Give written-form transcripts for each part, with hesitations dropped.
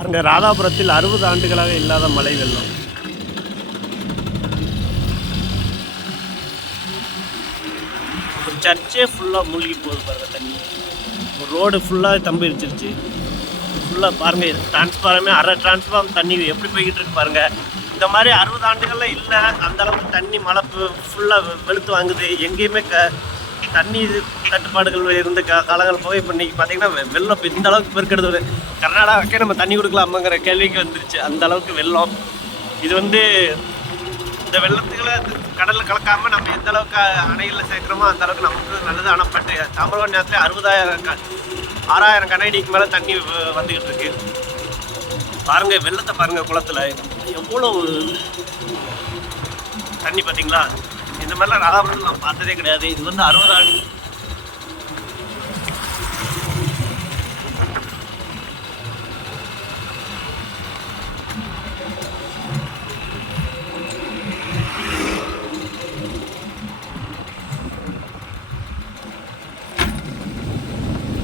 பாருங்க, ராதாபுரத்தில் 60 ஆண்டுகளாக இல்லாத மழை வெள்ளம். ஒரு சர்ச்சே ஃபுல்லாக மூழ்கி போகுது பாருங்க தண்ணி. ஒரு ரோடு ஃபுல்லாக தம்பி வச்சிருச்சு. ஃபுல்லாக பாருங்கள், டிரான்ஸ்ஃபார்மே அரை டிரான்ஸ்ஃபார்ம் தண்ணி எப்படி போய்கிட்டு இருக்கு பாருங்கள். இந்த மாதிரி 60 ஆண்டுகளில் இல்லை அந்தளவுக்கு தண்ணி மழை ஃபுல்லாக வெளுத்து வாங்குது. எங்கேயுமே தண்ணி தட்டுப்பாடுகள் இருந்த காலங்கள் போய் இப்போ இன்றைக்கி பார்த்திங்கன்னா வெள்ளம் இந்த அளவுக்கு பெருக்கெடுது. கர்நாடகாக்கே நம்ம தண்ணி கொடுக்கலாமாங்கிற கேள்விக்கு வந்துருச்சு, அந்த அளவுக்கு வெள்ளம். இது இந்த வெள்ளத்துக்களை கடலில் கலக்காமல் நம்ம எந்த அளவுக்கு அணைகளில் சேர்க்குறோமோ அந்த அளவுக்கு நமக்கு நல்லது. ஆனால் பட்டு தாமிரபரணி நேரத்தில் 60,000 கனஅடிக்கு மேலே தண்ணி வந்துக்கிட்டு இருக்கு. பாருங்கள் வெள்ளத்தை பாருங்கள், குளத்தில் எவ்வளோ தண்ணி பார்த்தீங்களா. இந்த மாதிரிலாம் ராதாபுரத்தில் நான் பார்த்ததே கிடையாது. இது 60 ஆண்டு.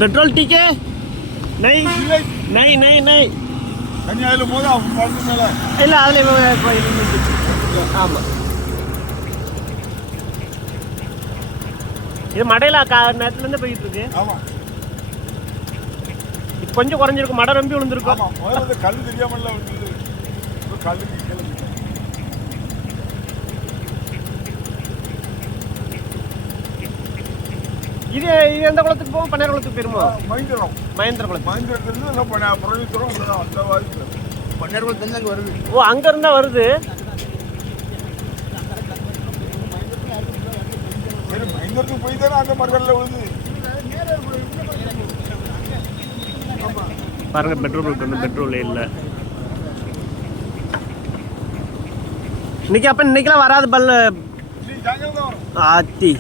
पेट्रोल ठीक है? नहीं नहीं नहीं नहीं ಇಲ್ಲ ಆಗಲೇ ஆமாம். இது மடையில் நேரத்துலேருந்து போயிட்டு இருக்கு. ஆமாம், இப்போ கொஞ்சம் குறைஞ்சிருக்கும், மடை ரொம்ப விழுந்திருக்கும். கல் தெரியாமல் கல். இது எந்த குளத்துக்கு போகும்? பன்னேர் குளத்துக்கு போயிருமோ? மகேந்திர குளம். பன்னேர் குளத்துலேருந்து வருது. ஓ, அங்கே இருந்தா வருது. சரி, மகேந்திரத்துக்கு போய் தானே அங்கே மரங்களில் விழுது. பாருங்க, பெட்ரோல் பங்க் வந்து பெட்ரோல் இல்லை இன்னைக்கு. அப்போ இன்னைக்கெல்லாம் வராது பல்லு ஆத்தி.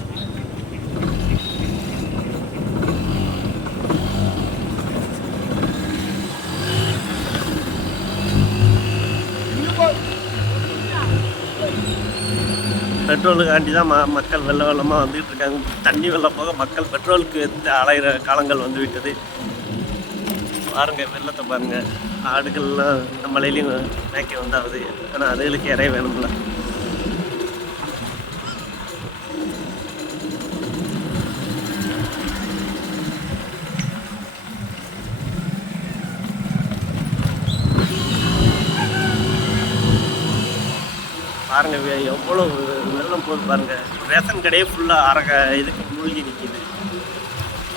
பெட்ரோலுக்காண்டி தான் மக்கள் வெள்ளமாக வந்துக்கிட்டு இருக்காங்க. தண்ணி வெள்ளம் போக மக்கள் பெட்ரோலுக்கு அலைகிற காலங்கள் வந்து விட்டது. பாருங்கள் வெள்ளத்தை பாருங்கள். ஆடுகள்லாம் இந்த மலையிலையும் மேய்க்க வந்தாகுது. ஆனால் அதுகளுக்கு இறைய வேணும்ல. பாருங்கள் எவ்வளோ வெள்ளம் போகுது பாருங்கள். ரேஷன் கடையே ஃபுல்லாக இதுக்கு மூழ்கி நிற்கிது.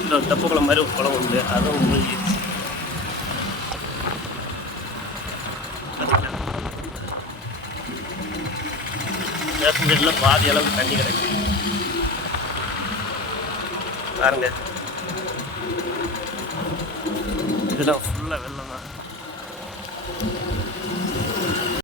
இந்த தப்பு குளம் மாதிரி ஒரு குளம் உண்டு, அதுவும் மூழ்கிடுச்சு. ரேஷன் கடையில் பாதி அளவுக்கு தண்ணி கிடக்கு பாருங்க. இதெல்லாம் ஃபுல்லாக வெள்ளம் தான்.